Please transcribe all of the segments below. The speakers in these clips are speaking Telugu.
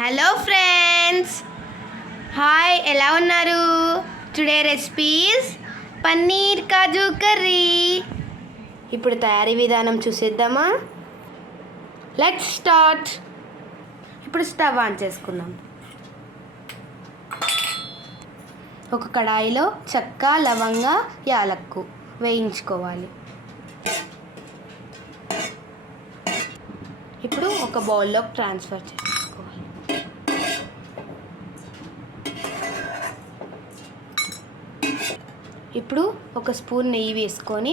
హలో ఫ్రెండ్స్, హాయ్, ఎలా ఉన్నారు? Today recipes paneer kaju curry. ఇప్పుడు తయారీ విధానం చూసేద్దామా? Let's start. ఇప్పుడు స్టవ్ ఆన్ చేసుకుందాం. ఒక కడాయిలో చెక్క, లవంగ, యాలక్కు వేయించుకోవాలి. ఇప్పుడు ఒక బౌల్లోకి ట్రాన్స్ఫర్ చేసుకోవాలి. ఇప్పుడు ఒక స్పూన్ నెయ్యి వేసుకొని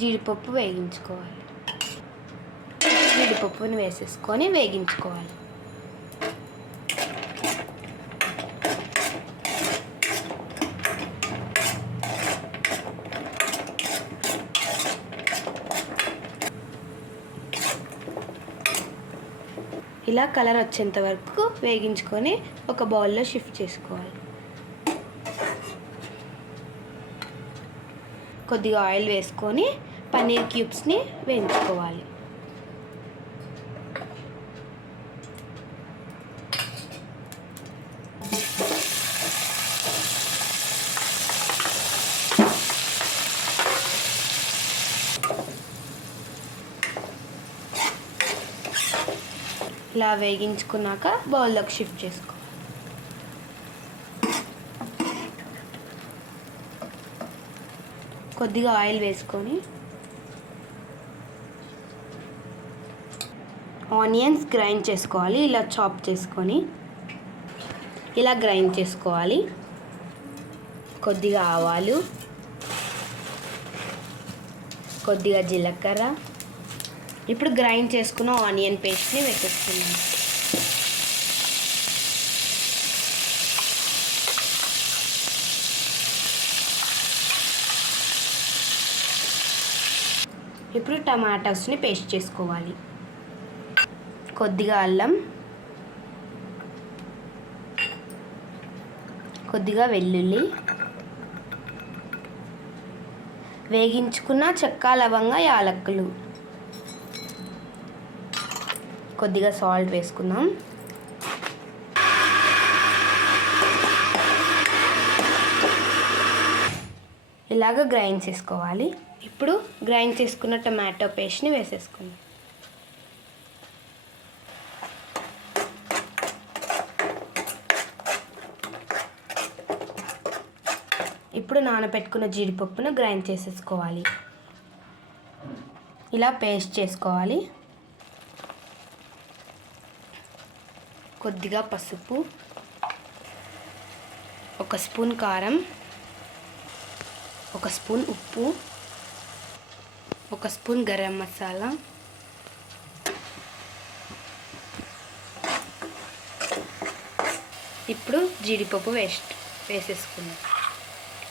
జీడిపప్పు వేగించుకోవాలి. జీడిపప్పుని వేసేసుకొని వేగించుకోవాలి. ఇలా కలర్ వచ్చేంత వరకు వేగించుకొని ఒక బౌల్లో షిఫ్ట్ చేసుకోవాలి. కొద్దిగా ఆయిల్ వేసుకొని పన్నీర్ క్యూబ్స్ని వేయించుకోవాలి. ఇలా వేగించుకున్నాక బౌల్లోకి షిఫ్ట్ చేసుకోవాలి. కొద్దిగా ఆయిల్ వేసుకొని ఆనియన్స్ గ్రైండ్ చేసుకోవాలి. ఇలా చాప్ చేసుకొని ఇలా గ్రైండ్ చేసుకోవాలి. కొద్దిగా ఆవాలు, కొద్దిగా జీలకర్ర. ఇప్పుడు గ్రైండ్ చేసుకున్న ఆనియన్ పేస్ట్ని వేసేస్తున్నాం. ఇప్పుడు టమాటాస్ని పేస్ట్ చేసుకోవాలి. కొద్దిగా అల్లం, కొద్దిగా వెల్లుల్లి, వేగించుకున్న చెక్క, లవంగ, యాలక్కులు, కొద్దిగా సాల్ట్ వేసుకుందాం. ఇలాగ గ్రైండ్ చేసుకోవాలి. ఇప్పుడు గ్రైండ్ చేసుకున్న టమాటో పేస్ట్ని వేసేసుకుందాం. ఇప్పుడు నానబెట్టుకున్న జీడిపప్పును గ్రైండ్ చేసేసుకోవాలి. ఇలా పేస్ట్ చేసుకోవాలి. కొద్దిగా పసుపు, ఒక స్పూన్ కారం, ఒక స్పూన్ ఉప్పు, ఒక స్పూన్ గరం మసాలా, ఇప్పుడు జీడిపప్పు వేసేసుకున్నాం.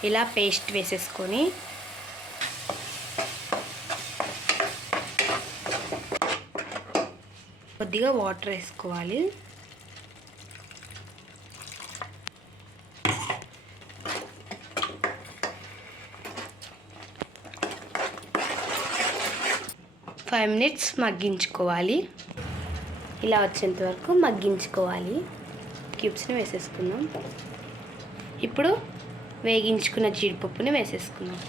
ఇలా పేస్ట్ వేసేసుకొని కొద్దిగా వాటర్ వేసుకోవాలి. ఫైవ్ మినిట్స్ మగ్గించుకోవాలి. ఇలా వచ్చేంత వరకు మగ్గించుకోవాలి. క్యూబ్స్ని వేసేసుకుందాం. ఇప్పుడు వేగించుకున్న జీడిపప్పుని వేసేసుకుందాం.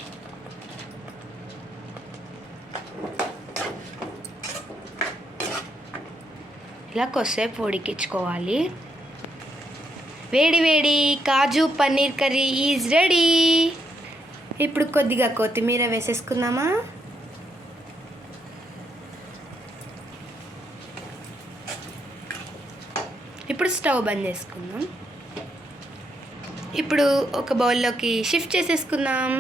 ఇలా కొద్దిసేపు ఉడికించుకోవాలి. వేడి వేడి కాజు పన్నీర్ కర్రీ ఈజ్ రెడీ. ఇప్పుడు కొద్దిగా కొత్తిమీర వేసేసుకుందామా? ఇప్పుడు స్టవ్ బంద్ చేసుకుందాం. ఇప్పుడు ఒక బౌల్లోకి షిఫ్ట్ చేసేసుకుందాం.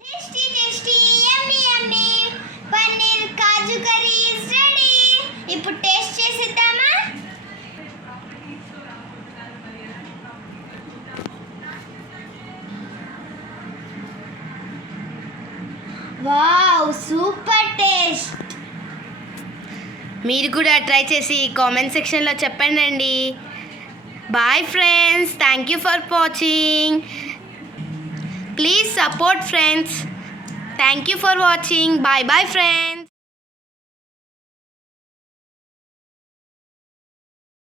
Tasty tasty yummy yummy paneer kaju curry is ready. ఇప్పుడు టేస్ట్ చేసేద్దామా? Wow, super taste. మీరు కూడా ట్రై చేసి కామెంట్ సెక్షన్లో చెప్పండి. Bye friends, thank you for watching. Please support friends. Thank you for watching. Bye bye friends.